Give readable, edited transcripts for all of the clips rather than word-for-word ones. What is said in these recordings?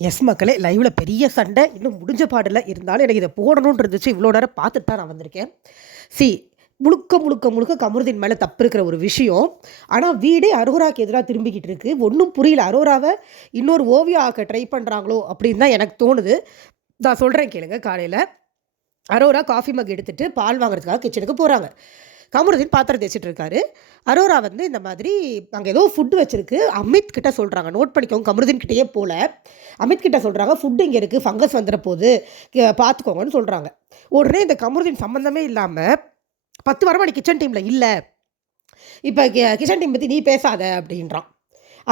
S மக்களே, லைவ்ல பெரிய சண்டை இன்னும் முடிஞ்ச பாடில்ல. இருந்தாலும் எனக்கு இதை போடணும்னு இருந்துச்சு. இவ்வளோ நேரம் பார்த்துட்டு தான் நான் வந்திருக்கேன். சி முழுக்க முழுக்க முழுக்க கமருதீன் மேலே தப்பு இருக்கிற ஒரு விஷயம். ஆனால் வீடே அரோராக்கு எதிராக திரும்பிக்கிட்டு இருக்கு. ஒன்றும் புரியல. அரோராவை இன்னொரு ஓவியா ஆக்க ட்ரை பண்ணுறாங்களோ அப்படின்னு தான் எனக்கு தோணுது. நான் சொல்கிறேன் கேளுங்க. காலையில் அரோரா காஃபி மக் எடுத்துகிட்டு பால் வாங்குறதுக்காக கிச்சனுக்கு போகிறாங்க. கமருதீன் பாத்திரம் தேய்ச்சிட்டு இருக்காரு. அரோரா வந்து இந்த மாதிரி அங்கே ஏதோ ஃபுட்டு வச்சிருக்கு. அமித் கிட்ட சொல்கிறாங்க, நோட் பண்ணிக்கோங்க. கமருதீன் கிட்டேயே போல அமித் கிட்ட சொல்கிறாங்க, ஃபுட்டு இங்கே இருக்குது, ஃபங்கஸ் வந்துட போகுது, பார்த்துக்கோங்கன்னு சொல்கிறாங்க. உடனே இந்த கமருதீன் சம்மந்தமே இல்லாமல் 10 வாரமாக நீ கிச்சன் டீமில் இல்லை, இப்போ கிச்சன் டீம் பற்றி நீ பேசாத அப்படின்றான்.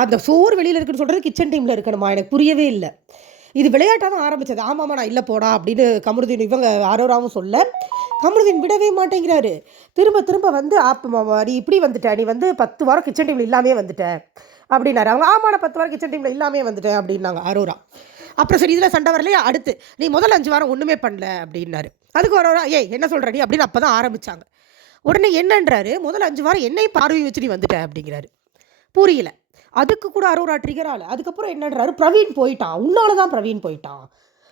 அந்த சோறு வெளியில் இருக்குன்னு சொல்கிறது கிச்சன் டீமில் இருக்கணுமா? எனக்கு புரியவே இல்லை. இது விளையாட்டாக தான் ஆரம்பித்தது. ஆமாம்மா நான் இல்லை போடா அப்படின்னு கமருதீன் இவங்க அரோராவும் சொல்ல, கமருதீன் விடவே மாட்டேங்கிறாரு. திரும்ப திரும்ப வந்து நீ இப்படி வந்துட்ட, நீ வந்து 10 வாரம் கிச்சன் டீமில் இல்லாமே வந்துட்ட அப்படின்னாரு. அவங்க ஆமா நான் 10 வாரம் கிச்சன் டீமில் இல்லாமே வந்துட்டேன் அப்படின்னாங்க அரோரா. அப்புறம் சரி இதில் சண்டை வரலையா, அடுத்து நீ முதல் 5 வாரம் ஒன்றுமே பண்ணல அப்படின்னாரு. அதுக்கு அரோரா ஏய் என்ன சொல்கிற நீ அப்படின்னு அப்போ தான் ஆரம்பித்தாங்க. உடனே என்னன்றாரு, முதல் 5 வாரம் என்னையும் பார்வை வச்சு நீ வந்துட்ட அப்படிங்கிறாரு. புரியல. அதுக்கு கூட அரோரா ட்ரிகர் ஆகல. அதுக்கப்புறம் என்னன்றாரு, பிரவீன் போயிட்டான், உன்னால தான் பிரவீன் போயிட்டான்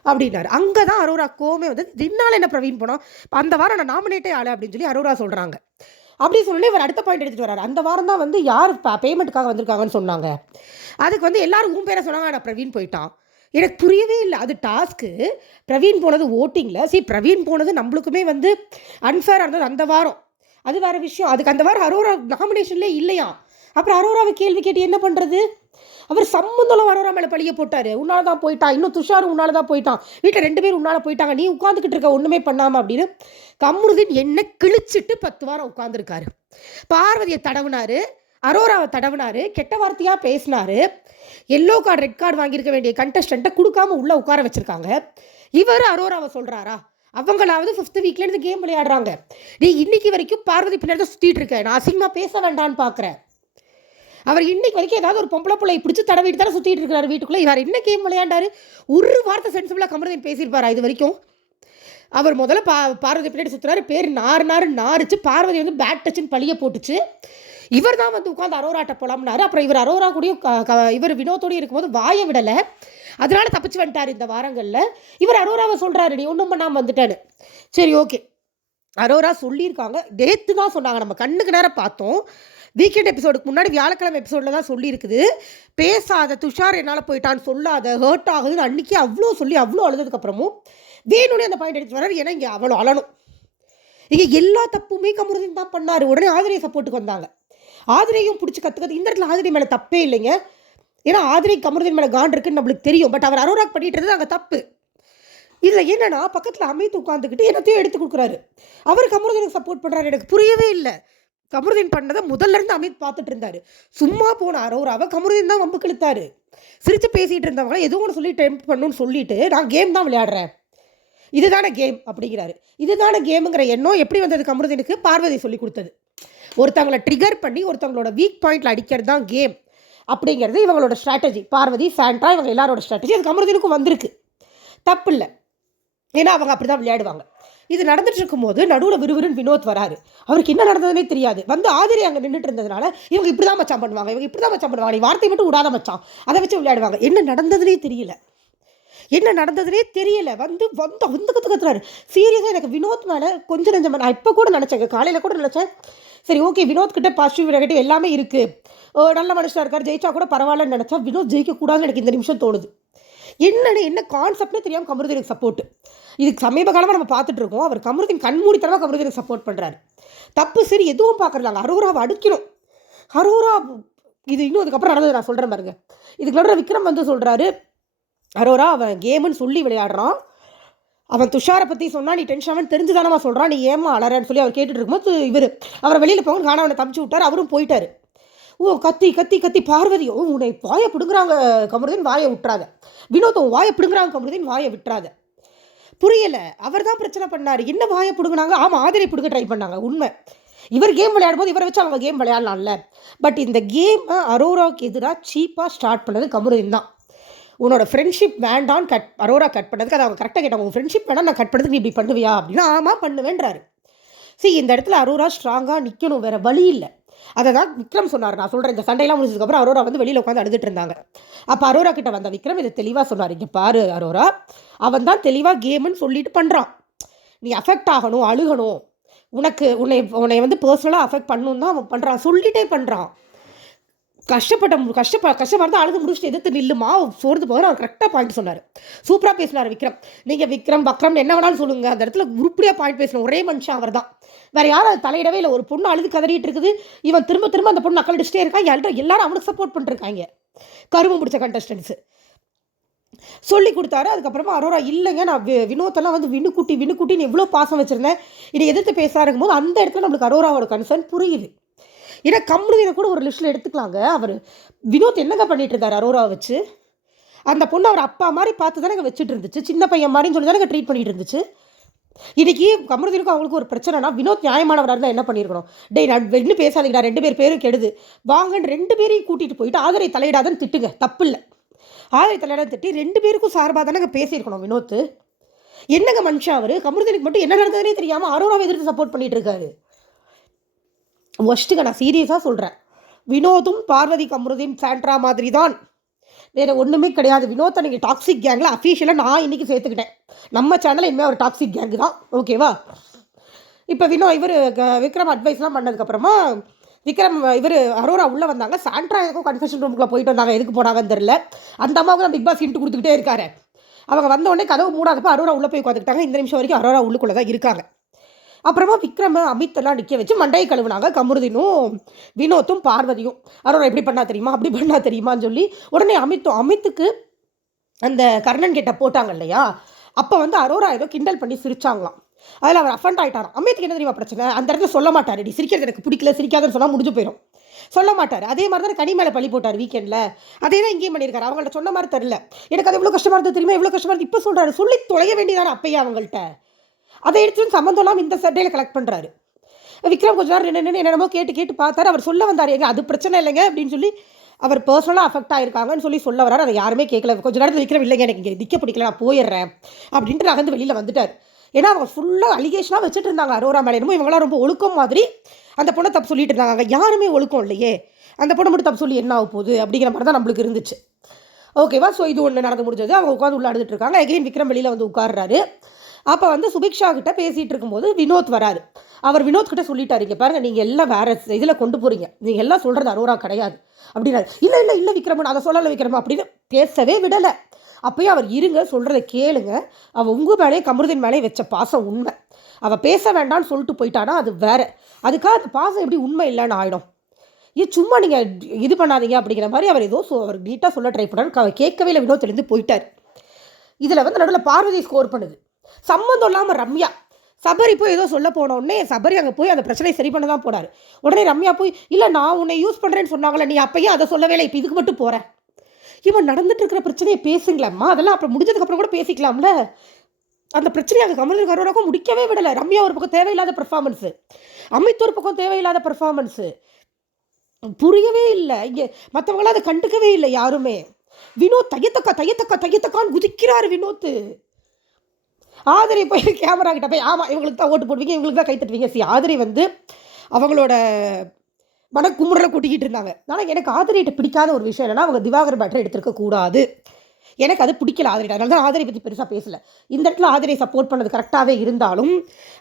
அப்படின்னாரு. அங்கே தான் அரோரா கோமே வந்து தின்னால என்ன பிரவீன் போனோம், அந்த வாரம் நான் நாமினேட்டே ஆளு அப்படின்னு சொல்லி அரோரா சொல்கிறாங்க. அப்படி சொல்லி இவர் அடுத்த பாயிண்ட் எடுத்துகிட்டு வர்றாரு. அந்த வாரம் தான் வந்து யார் பேமெண்ட்டுக்காக வந்திருக்காங்கன்னு சொன்னாங்க. அதுக்கு வந்து எல்லாரும் உன் பேரை சொன்னாங்க, நான் பிரவீன் போயிட்டான். எனக்கு புரியவே இல்லை. அது டாஸ்க்கு. பிரவீன் போனது ஓட்டிங்கில். பிரவீன் போனது நம்மளுக்குமே வந்து அன்ஃபேராக இருந்தது அந்த வாரம். அது வேறு விஷயம். அதுக்கு அந்த வாரம் அரோரா நாமினேஷன்லேயே இல்லையா. அப்புறம் அரோராவை கேள்வி கேட்டு என்ன பண்ணுறது? அவர் சம்மந்தம் அரோரா மேலே பழிய போட்டார். உன்னால தான் போயிட்டான், இன்னும் துஷாரும் உன்னால தான் போயிட்டான், வீட்டில் 2 பேரும் உன்னால போயிட்டாங்க, நீ உட்காந்துக்கிட்டு இருக்க ஒன்றுமே பண்ணாமல் அப்படின்னு கமருதீன் என்ன கிழிச்சிட்டு 10 வாரம் உட்காந்துருக்காரு. பார்வதியை தடவுனாரு, அரோராவை தடவுனாரு, கெட்ட வார்த்தையாக பேசினாரு. எல்லோ கார்டு ரெட் கார்டு வாங்கியிருக்க வேண்டிய கண்டஸ்டண்ட்டை கொடுக்காம உள்ளே உட்கார வச்சுருக்காங்க. இவர் அரோராவை சொல்கிறாரா? அவங்களாவது 5th வீக்லேருந்து கேம் விளையாடுறாங்க. நீ இன்னைக்கு வரைக்கும் பார்வதி பின்னாடி தான் சுற்றிட்டு இருக்க. நான் அசிங்கமாக பேச வேண்டான்னு பார்க்குறேன். அவர் இன்னைக்கு வரைக்கும் ஏதாவது ஒரு பொம்பளை பிள்ளை பிடிச்சி தடவிட்டு தானே சுற்றிட்டு இருக்காரு வீட்டுக்குள்ளே. இவர் என்ன கேம் விளையாண்டாரு? ஒரு வார்த்தை சென்சிபிளாக கமருதீன் பேசியிருப்பாரா இது வரைக்கும்? அவர் முதல்ல பார்வதி பின்னாடி சுற்றுறாரு. பேர் நாரிச்சு பார்வதி வந்து பேட் டச்சுன்னு பழிய போட்டுச்சு. இவர் தான் வந்து உட்காந்து அரோராட்ட போலாம்னாரு. அப்புறம் இவர் அரோரா கூடயும் இவர் வினோத்தோடு இருக்கும்போது வாயை விடலை. அதனால தப்பிச்சு வந்துட்டார் இந்த வாரங்களில். இவர் அரோராவை சொல்கிறாரு, நீ ஒன்றும் பண்ணாமல் வந்துட்டான்னு. சரி ஓகே, அரோரா சொல்லியிருக்காங்க. நேற்று தான் சொன்னாங்க, நம்ம கண்ணுக்கு நேரம் பார்த்தோம். வீக்கெண்ட் எபிசோடுக்கு முன்னாடி வியாழக்கிழமை எபிசோடில் தான் சொல்லியிருக்குது. பேசாத, துஷார் என்னால் போயிட்டான்னு சொல்லாத, ஹர்ட் ஆகுதுன்னு அன்றைக்கி அவ்வளோ சொல்லி அவ்வளோ அழுதுக்கப்புறமும் வேணும்னே அந்த பாயிண்ட் எடுத்து வராரு. ஏன்னா இங்கே அவ்வளோ அழணும். இங்கே எல்லா தப்புமே கமருதீன் தான் பண்ணார். உடனே ஆதிரை சப்போர்ட்டுக்கு வந்தாங்க. ஆதிரையும் பிடிச்சி கற்றுக்கிறது. இந்த இடத்துல ஆதிரை மேலே தப்பே இல்லைங்க. ஏன்னா ஆதிரை கமருதீன் மேலே காண்ட் இருக்குன்னு நம்மளுக்கு தெரியும். பட் அவர் அரோராக் பண்ணிட்டு இருந்தது அங்கே தப்பு. இதில் என்னன்னா பக்கத்தில் அமித் உட்காந்துக்கிட்டு என்னத்தையும் எடுத்து கொடுக்குறாரு. அவர் கமருதீனுக்கு சப்போர்ட் பண்ணுறாரு. எனக்கு புரியவே இல்லை. கமருதீன் பண்ணதை முதல்ல இருந்து அமித் பார்த்துட்டு இருந்தாரு. சும்மா போன அரோராவை கமருதீன் தான் வம்பு கிழித்தாரு. சிரித்து பேசிகிட்டு இருந்தவங்க ஏதோ ஒன்று சொல்லி டெம்ப் பண்ணணும்னு சொல்லிட்டு நான் கேம் தான் விளையாடுறேன், இதுதானே கேம் அப்படிங்கிறாரு. இதுதானே கேமுங்கிற எண்ணம் எப்படி வந்தது கமருதீனுக்கு? பார்வதி சொல்லி கொடுத்தது. ஒருத்தவங்களை ட்ரிகர் பண்ணி ஒருத்தவங்களோட வீக் பாயிண்டில் அடிக்கிறது தான் கேம் அப்படிங்கிறது இவங்களோட ஸ்ட்ராட்டஜி. பார்வதி, சாண்ட்ரா, இவங்க எல்லாரோட ஸ்ட்ராட்டஜி. அது கமருதீனுக்கும் வந்திருக்கு, தப்பு இல்லை. ஏன்னா அவங்க அப்படி தான் விளையாடுவாங்க. இது நடந்துட்டு இருக்கும்போது நடுவில் விறுவிறுன்னு வினோத் வராரு. அவருக்கு என்ன நடந்ததுன்னே தெரியாது. வந்து ஆதிரி அங்கே நின்றுட்டு இருந்ததுனால இவங்க இப்படி தான் மச்சான் பண்ணுவாங்க, இவங்க இப்படி தான் மச்சான் பண்ணுவாங்க, நீ வார்த்தையை மட்டும் விடாத மச்சான், அதை வச்சு விளையாடுவாங்க. என்ன நடந்ததுன்னே தெரியல. வந்து வந்து அந்த கற்றுறாரு. சீரியஸாக எனக்கு வினோத் மேலே கொஞ்சம் நெஞ்சம். நான் இப்போ கூட நினச்சேங்க, காலையில் கூட நினச்சேன், சரி ஓகே வினோத் கிட்ட பாசிட்டிவ் நெகட்டிவ் எல்லாமே இருக்குது, நல்ல மனுஷனாக இருக்கார், ஜெயிச்சா கூட பரவாயில்லன்னு நினச்சா வினோத் ஜெயிக்கக்கூடாதுன்னு எனக்கு இந்த நிமிஷம் தோணுது. என்ன கான்செப்ட்னே தெரியாமல் கமருதீனுக்கு சப்போர்ட். இதுக்கு சமீப காலமாக நம்ம பார்த்துட்டு இருக்கோம். அவர் கமருதீன் கண்மூடித்தனமாக கமருதீனுக்கு சப்போர்ட் பண்ணுறாரு. தப்பு சரி எதுவும் பார்க்குறாங்க. அரோராவை அடிக்கணும். அரோரா இது இன்னும் அதுக்கப்புறம் நடந்தது நான் சொல்கிறேன் பாருங்க. இதுக்கு நடுற விக்ரம் வந்து சொல்கிறாரு, அரோரா அவன் கேமுன்னு சொல்லி விளையாடுறான், அவன் துஷாரை பற்றி சொன்னால் நீ டென்ஷன் அவன் தெரிஞ்சுதானமா சொல்கிறான், நீ ஏமா அலறன்னு சொல்லி அவர் கேட்டுட்டு இருக்கும்போது இவர் அவரை வெளியில் போகணும் காண அவனை தப்பிச்சு விட்டார். அவரும் போயிட்டார். ஓ கத்தி கத்தி கத்தி பார்வதியோ உன்னை வாயை பிடுங்குறாங்க கமருதீன், வாயை விட்டுறாத. வினோத்தும் வாயை பிடுங்குறாங்க கமருதீன், வாயை விட்டுறாத. புரியலை. அவர் தான் பிரச்சனை பண்ணார். என்ன வாயை பிடுங்கினாங்க? ஆமாம் ஆதிரை பிடுங்க ட்ரை பண்ணாங்க, உண்மை. இவர் கேம் விளையாடும் போது இவரை வச்சு அவங்க கேம் விளையாடலாம்ல. பட் இந்த கேம் அரோராவுக்கு எதிராக சீப்பாக ஸ்டார்ட் பண்ணது கமருதீன் தான். உன்னோட ஃப்ரெண்ட்ஷிப் வேண்டான்னு அரோரா கட் பண்ணதுக்கு அதை அவங்க கரெக்டாக கேட்டாங்க. உங்கள் ஃப்ரெண்ட்ஷிப் வேணாம் நான் கட் பண்ணதுக்கு நீ இப்படி பண்ணுவியா அப்படின்னா ஆமாம் பண்ணுவேன்றாரு. இந்த இடத்துல அரோரா ஸ்ட்ராங்காக நிற்கணும், வேறு வழி இல்லை. அதை தான் விக்ரம் சொன்னார். நான் சொல்கிறேன், இந்த சண்டையெல்லாம் முடிஞ்சதுக்கப்புறம் அரோரா வந்து வெளியில் உட்காந்து அழுதுட்டு இருந்தாங்க. அப்போ அரோரா கிட்ட வந்த விக்ரம் இதை தெளிவாக சொன்னார். இங்கே பாரு அரோரா, அவன் தான் தெளிவாக கேமுன்னு சொல்லிட்டு பண்ணுறான். நீ அஃபெக்ட் ஆகணும், அழுகணும், உன்னை வந்து பர்சனலாக அஃபெக்ட் பண்ணணும் தான் அவன் பண்ணுறான், சொல்லிட்டே பண்ணுறான். கஷ்டப்பட்டு அழுது முடிச்சுட்டு எதிர்த்து நில்லுமா, சோர்ந்து போகிற அவர் கரெக்டாக பாயிண்ட் சொன்னார். சூப்பராக பேசினார் விக்ரம். நீங்கள் விக்ரம் பக்ரம் என்ன வேணாலும் சொல்லுங்கள், அந்த இடத்துல உருப்படியாக பாயிண்ட் பேசணும். ஒரே மனுஷன் அவர் தான், வேறு யாரும் அது தலையிடவே இல்லை. ஒரு பொண்ணு அழுது கதறிட்டு இருக்குது, இவன் திரும்ப திரும்ப அந்த பொண்ணு நக்கல் அடிச்சுட்டே இருக்கான். எல்லாரும் அவனுக்கு சப்போர்ட் பண்ணிருக்காங்க, கரும்பு முடிச்ச கண்டஸ்டன்ஸு சொல்லி கொடுத்தாரு. அதுக்கப்புறமா அரோரா இல்லைங்க, நான் வினோத்தெல்லாம் வந்து வினுக்குட்டின்னு எவ்வளோ பாசம் வச்சுருந்தேன், இதை எதிர்த்து பேசுகிறா இருக்கும்போது அந்த இடத்துல நம்மளுக்கு அரோராவோட கன்சர்ன் புரியுது. ஏன்னா கம்முனுவினை கூட ஒரு லிஸ்ட்டில் எடுத்துக்கலாங்க. அவர் வினோத் என்னங்க பண்ணிட்டு இருந்தார் அரோராவை வச்சு? அந்த பொண்ணு அவர் அப்பா மாதிரி பார்த்து தானே வச்சுட்டு இருந்துச்சு, சின்ன பையன் மாதிரின்னு சொல்லி தானே ட்ரீட் பண்ணிட்டு இருந்துச்சு. இன்றைக்கி கமருதீனுக்கும் அவங்களுக்கு ஒரு பிரச்சனைனா வினோத் நியாயமானவராக இருந்தால் என்ன பண்ணியிருக்கணும்? நான் வெண்ணு பேசாதீங்கடா, 2 பேரும் கெடுது வாங்கன்னு 2 பேரையும் கூட்டிகிட்டு போயிட்டு ஆதரை தலையிடாதன்னு திட்டுங்க, தப்பு இல்லை. ஆதரை தலையிடாத திட்டி 2 பேருக்கும் சார்பாக தானே பேசியிருக்கணும் வினோத். என்னங்க மனுஷன் அவர்? கமருதீனுக்கு மட்டும் என்ன நடந்ததுனே தெரியாமல் அரோராவை எதிர்த்து சப்போர்ட் பண்ணிட்டு இருக்காரு. ஒஸ்ட்டுங்க, நான் சீரியஸாக சொல்கிறேன். வினோதும் பார்வதி கமருதீன் சாண்ட்ரா மாதிரி தான், வேறு ஒன்றுமே கிடையாது. வினோத்தை நீங்கள் டாக்ஸிக் கேங்கில் அஃபீஷியலாக நான் இன்றைக்கி சேர்த்துக்கிட்டேன். நம்ம சேனலில் இனிமேல் ஒரு டாக்ஸிக் கேங்கு தான், ஓகேவா? இப்போ விக்ரம் அட்வைஸ்லாம் பண்ணதுக்கப்புறமா அரோரா உள்ளே வந்தாங்க. சாண்ட்ரா எதுக்கும் கன்ஃபெஷன் ரூமுக்குள்ளே போயிட்டு வந்தாங்க, எதுக்கு போனாங்கன்னு தெரில. அந்த அம்மாவுக்கு தான் பிக் பாஸ் ஹிண்ட் கொடுத்துக்கிட்டே இருக்காரு. அவங்க வந்தோடனே கதவு மூடாதப்போ அரோரா உள்ளே போய் உட்காந்துக்கிட்டாங்க. இந்த நிமிஷம் வரைக்கும் அரோரா உள்ளுக்குள்ளே தான் இருக்காங்க. அப்புறமா விக்ரம அமித்தெல்லாம் நிற்க வச்சு மண்டையை கழுவுனாங்க கமருதீனும் வினோத்தும் பார்வதியும். அரோரா எப்படி பண்ணா தெரியுமா, அப்படி பண்ணா தெரியுமான்னு சொல்லி உடனே அமித்துக்கு அந்த கர்ணன் கிட்ட போட்டாங்க இல்லையா, அப்போ வந்து அரோரா ஏதோ கிண்டல் பண்ணி சிரிச்சாங்களாம். அதில் அவர் அஃபண்ட் ஆகிட்டாராம். அமித்துக்கு என்ன தெரியுமா பிரச்சனை, அந்த இடத்துல சொல்ல மாட்டார், நீ சிரிக்கிறது எனக்கு பிடிக்கல, சிரிக்காதுன்னு சொன்னால் முடிஞ்சு போயிடும், சொல்ல மாட்டார். அதே மாதிரி தான் கனி மேலே பழி போட்டார் வீக்கெண்டில், அதே தான் இங்கேயும் பண்ணியிருக்காரு. அவங்கள்ட்ட சொன்ன மாதிரி தெரில, எனக்கு அது எவ்வளோ கஷ்டமாக இருந்தது தெரியுமா, எவ்வளோ கஷ்டமாக இருக்குது இப்போ சொல்கிறாரு, சொல்லி தொலைய வேண்டியதான அப்பயே அவங்கள்ட்ட. அதை எடுத்துட்டு சம்மந்தம் இல்லாமல் இந்த சட்டையில் கலெக்ட் பண்ணுறாரு. விக்ரம் கொஞ்சம் நேரம் நின்று என்னென்னமோ கேட்டு பார்த்தாரு. அவர் சொல்ல வந்தார், எங்க அது பிரச்சனை இல்லைங்க அப்படின்னு சொல்லி, அவர் பர்சனலாக அஃபெக்ட் ஆகிருக்காங்கன்னு சொல்லி வராரு. அதை யாருமே கேட்கல. கொஞ்சம் நேரத்தில் விக்ரம் இல்லைங்க, எனக்கு இங்கே நிற்க பிடிக்கல, நான் போயிடுறேன் அப்படின்ட்டு நகர்ந்து வெளியில் வந்துட்டார். ஏன்னா அவங்க ஃபுல்லாக அலிகேஷனாக வச்சுட்டு இருந்தாங்க அரோரா மேலே. என்னமோ இவங்களாம் ரொம்ப ஒழுக்கம் மாதிரி அந்த பொண்ணை தப்பு சொல்லிட்டு இருந்தாங்க. அங்கே யாருமே ஒழுக்கம் இல்லையே, அந்த பொண்ணை மட்டும் தப்பு சொல்லி என்ன ஆக போகுது அப்படிங்கிற மாதிரி தான் நம்மளுக்கு இருந்துச்சு, ஓகேவா? ஸோ இது ஒன்று நடந்து முடிஞ்சது. அவங்க உட்காந்து உள்ள அழுதுட்டு இருக்காங்க. எகைன் விக்ரம் வெளியில் வந்து உட்கார்றாரு. அப்போ வந்து சுபிக்ஷா கிட்ட பேசிகிட்டு இருக்கும்போது வினோத் வராரு. அவர் வினோத் கிட்ட சொல்லிட்டாரு, இங்கே பாருங்கள், நீங்கள் எல்லாம் வேறு இதில் கொண்டு போகிறீங்க, நீங்கள் எல்லாம் சொல்கிறது அரோரா கிடையாது அப்படின்னாரு. இல்லை விக்ரமன், அதை சொல்லலை விக்ரமன் அப்படின்னு பேசவே விடலை. அப்போயே அவர் இருங்க, சொல்கிறத கேளுங்க, அவள் உங்கள் மேலே கமருதீன் மேலே வச்ச பாசம் உண்மை, அவள் பேச வேண்டான்னு சொல்லிட்டு போயிட்டானா அது வேறு, அதுக்காக அந்த பாசம் எப்படி உண்மை இல்லைன்னு ஆகிடும், சும்மா நீங்கள் இது பண்ணாதீங்க அப்படிங்கிற மாதிரி அவர் அவர் நீட்டாக சொல்ல ட்ரை பண்ணாரு. கேட்கவே இல்லை, வினோத் எழுந்து போயிட்டார். இதில் வந்து நடுவில் பார்வதி ஸ்கோர் பண்ணுது, சம்மந்தம் இல்லாமல் ரம்யா. சபரி போய் ஏதோ சொல்ல போனோடனே சபரி அங்கே போய் அந்த பிரச்சனையை சரி பண்ண தான் போனார். உடனே ரம்யா போய், இல்லை நான் உன்னை யூஸ் பண்ணுறேன்னு சொன்னாங்களே, நீ அப்பயே அதை சொல்லவே இல்லை, இப்போ இதுக்கு மட்டும் போகிறேன். இவன் நடந்துட்டு இருக்கிற பிரச்சனையை பேசுங்களாம்மா, அதெல்லாம் அப்புறம் முடிஞ்சதுக்கப்புறம் கூட பேசிக்கலாம்ல. அந்த பிரச்சனையை அங்கே கமலுக்கு அரோராக்கும் முடிக்கவே விடலை. ரம்யா ஒரு பக்கம் தேவையில்லாத பெர்ஃபார்மன்ஸு, அமித் ஒரு பக்கம் தேவையில்லாத பெர்ஃபார்மன்ஸு, புரியவே இல்லை. இங்கே மற்றவங்களாம் அதை கண்டுக்கவே இல்லை யாருமே. வினோத் தையத்தக்கான்னு குதிக்கிறாரு வினோத். ஆதரை போய் கேமரா கிட்ட போய், ஆமாம் இவங்களுக்கு தான் ஓட்டு போடுவீங்க, இவங்களுக்கு தான் கை தட்டுவீங்க. ஆதரை வந்து அவங்களோட மனக்குமுறலை கூட்டிக்கிட்டு இருந்தாங்க. ஆனால் எனக்கு ஆதரையிட்ட பிடிக்காத ஒரு விஷயம் என்னென்னா, அவங்க திவாகர் பேட்டரை எடுத்துருக்க கூடாது, எனக்கு அது பிடிக்கல ஆதரையிட்ட. அதனால தான் ஆதரை பற்றி பெருசாக பேசலை. இந்த இடத்துல ஆதரை சப்போர்ட் பண்ணது கரெக்டாகவே இருந்தாலும்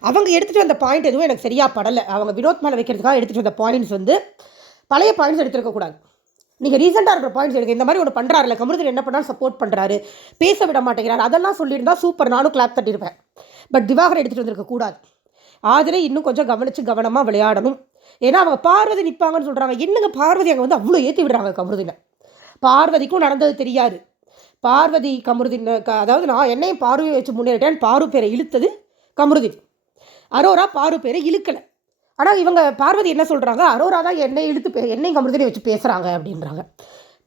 அவங்க எடுத்துகிட்டு வந்த பாயிண்ட் எதுவும் எனக்கு சரியாக படலை. அவங்க வினோத் மேலே வைக்கிறதுக்காக எடுத்துகிட்டு வந்த பாயிண்ட்ஸ் வந்து பழைய பாயிண்ட்ஸ் எடுத்துருக்கக்கூடாது. நீங்கள் ரீசெண்டாக இருக்கிற பாயிண்ட்ஸ் எடுக்க, இந்த மாதிரி ஒன்று பண்ணுறாருல கமருதீன், என்ன பண்ணாலும் சப்போர்ட் பண்ணுறாரு, பேச விட மாட்டேங்கிறாரு, அதெல்லாம் சொல்லியிருந்தா சூப்பர், நானும் கிளாப் தட்டியிருப்பேன். பட் திவாகரை எடுத்துகிட்டு வந்திருக்கக்கூடாது. ஆதரை இன்னும் கொஞ்சம் கவனமாக விளையாடணும். ஏன்னா அவங்க பார்வதி நிற்பாங்கன்னு சொல்கிறாங்க. என்னங்க பார்வதி அங்கே வந்து அவ்வளோ ஏற்றி விடுறாங்க கமருதீனை. பார்வதிக்கும் நடந்தது தெரியாது. பார்வதி கமருதீன் அதாவது நான் என்னையும் பார்வையை வச்சு முன்னேறிட்டேன், பாரு பேரை இழுத்தது கமருதீன். அரோரா பாரு பேரை இழுக்கலை. ஆனால் இவங்க பார்வதி என்ன சொல்கிறாங்க, அரோரா தான் என்னை இழுத்து என்னையும் கமருதீனை வச்சு பேசுகிறாங்க அப்படின்றாங்க.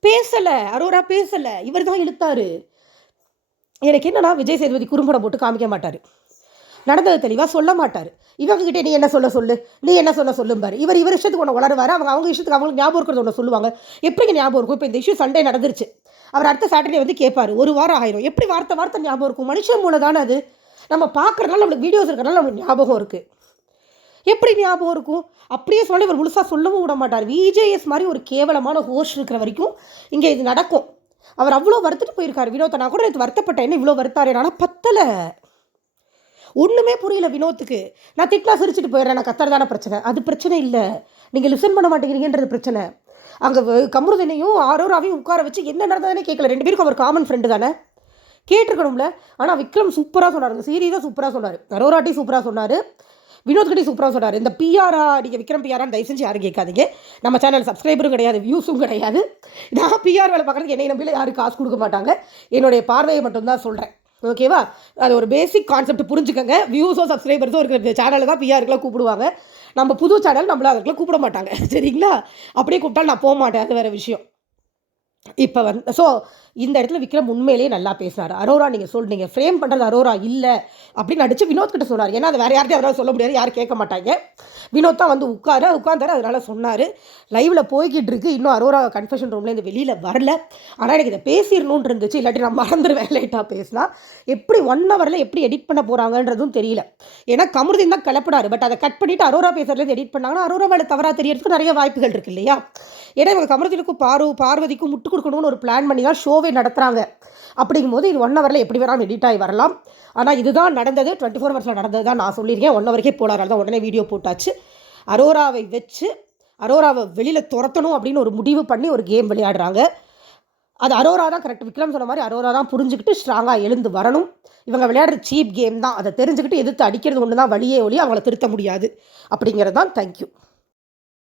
பேசலை, அரோரா பேசலை, இவர் தான் இழுத்தாரு. எனக்கு என்னன்னா, விஜய் சேதுபதி குறும்படம் போட்டு காமிக்க மாட்டார், நடந்தது தெளிவாக சொல்ல மாட்டார். இவங்ககிட்ட நீ என்ன சொல்லும்பாரு. இவர் இஷ்டத்துக்கு ஒன்று வளருவார், அவங்க இஷ்டத்துக்கு அவங்களுக்கு ஞாபகம் இருக்கிறது ஒன்று சொல்லுவாங்க. எப்படி ஞாபகம் இருக்கும்? இப்போ இந்த இஷ்யூ சண்டே நடந்துருச்சு, அவர் அடுத்த சாட்டர்டே வந்து கேட்பார், 1 வாரம் ஆயிரும், எப்படி வார்த்தை ஞாபகம் இருக்கும்? மனுஷன் மூலம் தானே அது, நம்ம பார்க்குறதுனால, நம்மளுக்கு வீடியோஸ் இருக்கிறனால நம்மளுக்கு ஞாபகம் இருக்குது. எப்படி ஞாபகம் இருக்கும்? அப்படியே சொன்னா இவர் முழுசா சொல்லவும் விட மாட்டார். விஜேஎஸ் மாதிரி ஒரு கேவலமான ஹோஸ்ட் இருக்கிற வரைக்கும் இங்கே இது நடக்கும். அவர் அவ்வளோ வருத்திட்டு போயிருக்காரு வினோத்தை. நான் கூட நேற்று வருத்தப்பட்டேன், என்ன இவ்வளோ வருத்தாரு, ஆனால் பத்தலை. ஒன்றுமே புரியல வினோத்துக்கு. நான் திட்டினா சிரிச்சுட்டு போயிடுறேன், நான் கத்துறதான பிரச்சனை. அது பிரச்சனை இல்லை, நீங்கள் லிசன் பண்ண மாட்டேங்கிறீங்கன்றது பிரச்சனை. அங்கே கமருதீனையும் அரோராவையும் உட்கார வச்சு என்ன நடந்ததுன்னே கேட்கல. 2 பேருக்கும் அவர் காமன் ஃப்ரெண்டு தானே, கேட்டிருக்கணும்ல. ஆனால் விக்ரம் சூப்பராக சொன்னார், இந்த சீரியஸாக சூப்பராக சொன்னார். அரோராட்டி சூப்பராக சொன்னார், வினோத்கிட்டே சூப்பராக சொன்னார். இந்த பிஆரா நீங்கள் விக்ரம் பிஆரான்னு தயவு செஞ்சு யாரும் கேட்காதீங்க. நம்ம சேனல் சப்ஸ்கிரைபரும் கிடையாது, வியூஸும் கிடையாது. நான் பிஆர் வேலை பார்க்குறதுக்கு என்னை நம்பியில் யாரும் காசு கொடுக்க மாட்டாங்க. என்னுடைய பார்வையை மட்டும்தான் சொல்கிறேன், ஓகேவா? அது ஒரு பேசிக் கான்செப்ட் புரிஞ்சுக்கங்க. வியூஸோ சப்ஸ்கிரைபர்ஸோ இருக்கிற சேனலில் தான் பிஆருக்குலாம் கூப்பிடுவாங்க. நம்ம புது சேனல் நம்மள அதுக்குலாம் கூப்பிட மாட்டாங்க, சரிங்களா? அப்படியே கூப்பிட்டாலும் நான் போக மாட்டேன், அது வேறு விஷயம். இப்போ ஸோ இந்த இடத்துல விக்ரம் உண்மையிலேயே நல்லா பேசுனார். அரோரா நீங்கள் சொன்னீங்க ஃப்ரேம் பண்ணுறது அரோரா இல்லை அப்படின்னு நடிச்சு வினோத் கிட்ட சொன்னார். ஏன்னா அது வேறு யார்கிட்டையும் அவரால் சொல்ல முடியாது, யாரும் கேட்க மாட்டாங்க. வினோத் தான் வந்து உட்காந்தாரு, அதனால சொன்னார். லைவில் போய்கிட்டு இருக்கு, இன்னும் அரோரா கன்ஃபெஷன் ரூம்லேருந்து வெளியில் வரல. ஆனால் எனக்கு இதை பேசிடணுன்னு இருந்துச்சு, இல்லாட்டி நான் மறந்துடுவேன் லேட்டாக பேசினா. எப்படி 1 ஹவரில் எப்படி எடிட் பண்ண போகிறாங்கன்றதும் தெரியல. ஏன்னா கமருதீன் தான் கிளப்பினார், பட் அதை கட் பண்ணிவிட்டு அரோரா பேசுறதுலேருந்து எடிட் பண்ணாங்கன்னா அரோரா மேலே தவறாக தெரியறதுக்கு நிறைய வாய்ப்புகள் இருக்குது இல்லையா? ஏன்னா இவங்க கமருதீனுக்கும் பார்வதிக்கும் முட்டு கொடுக்கணும்னு ஒரு பிளான் பண்ணி தான் ஷோவே நடத்துகிறாங்க. அப்படிங்கும்போது இது 1 ஹவரில் எப்படி வேணாலும் எடிட் ஆகி வரலாம். ஆனால் இதுதான் நடந்தது, 24 ஹவர்ஸில் நடந்தது தான் நான் சொல்லியிருக்கேன். 1 ஹவருக்கே போனார் தான் உடனே வீடியோ போட்டாச்சு. அரோராவை வச்சு அரோராவை வெளியில் துரத்தணும் அப்படின்னு ஒரு முடிவு பண்ணி ஒரு கேம் விளையாடுறாங்க. அது அரோரா தான் கரெக்ட், விக்ரம் சொன்ன மாதிரி அரோரா தான் புரிஞ்சுக்கிட்டு ஸ்ட்ராங்காக எழுந்து வரணும். இவங்க விளையாடுற சீப் கேம் தான், அதை தெரிஞ்சுக்கிட்டு எதிர்த்து அடிக்கிறது ஒன்று தான் வழியே ஒழிய அவங்கள திருத்த முடியாது அப்படிங்கிறது தான். தேங்க்யூ.